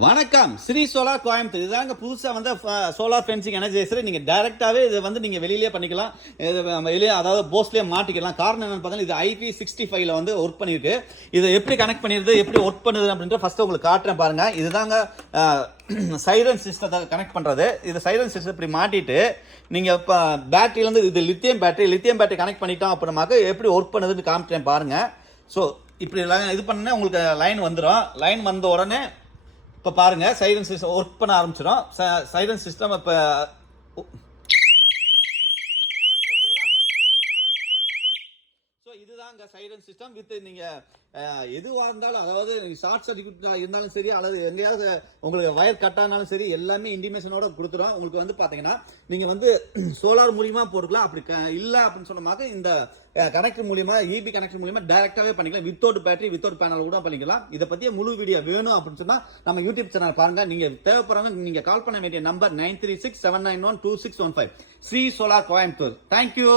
வணக்கம், ஸ்ரீ சோலார் கோயம்புத்தூர். இதாங்க புதுசா வந்து சோலார் ஃபென்சிங் எனர்ஜைசர். நீங்க டைரக்டாவே இது வந்து நீங்க வெளியிலேயே பண்ணிக்கலாம். இது வெளியே அதாவது போஸ்ட்லயே மாட்டிக்கலாம். காரணம் என்னன்னு பார்த்தா இது IP65ல வந்து ஒர்க் பண்ணிருக்கு. இதை எப்படி கனெக்ட் பண்ணிருது, எப்படி ஒர்க் பண்ணுது அப்படின்ற ஃபர்ஸ்ட் உங்களுக்கு காட்டுறேன் பாருங்க. இதுதாங்க சைரன் சிஸ்டத்தை கனெக்ட் பண்றது. இது சைரன் சிஸ்டம் இப்படி மாட்டிட்டு நீங்க இப்போ பேட்டரியில இருந்து இது லித்தியம் பேட்டரி கனெக்ட் பண்ணிட்டோம் அப்படின்னாக்க எப்படி ஒர்க் பண்ணுதுன்னு காமிக்கிறேன் பாருங்க. ஸோ இப்படி இது பண்ணா உங்களுக்கு லைன் வந்துடும். லைன் வந்த உடனே இப்போ பாருங்க சைரன் சிஸ்டம் ஒர்க் பண்ண ஆரம்பிச்சிடும். சைரன் சிஸ்டம் இப்போ இதுதாங்க சைரன் சிஸ்டம் வித் நீங்க எதுவாக இருந்தாலும், அதாவது ஷார்ட் சர்க்யூட் இருந்தாலும் சரி, அல்லது எங்கேயாவது உங்களுக்கு வயர் கட் ஆனாலும் சரி, எல்லாமே இன்டிமேஷனோட கொடுத்துரும். உங்களுக்கு வந்து பாத்தீங்கன்னா நீங்க வந்து சோலார் மூலியமா போட்டுக்கலாம். அப்படி இல்ல அப்படின்னு சொன்னமாக இந்த கனெக்டர் மூலியமா, EB கனெக்டர் மூலியமா டைரக்டாவே பண்ணிக்கலாம். வித்தவுட் பேட்டரி, வித்தவுட் பேனல் கூட பண்ணிக்கலாம். இதை பத்திய முழு வீடியோ வேணும் அப்படின்னு சொன்னா நம்ம யூடியூப் சேனல் பாருங்க. நீங்க தேவைப்படுறவங்க நீங்க கால் பண்ண வேண்டிய number 936791261 Sri solar Coimbatore. Thank you.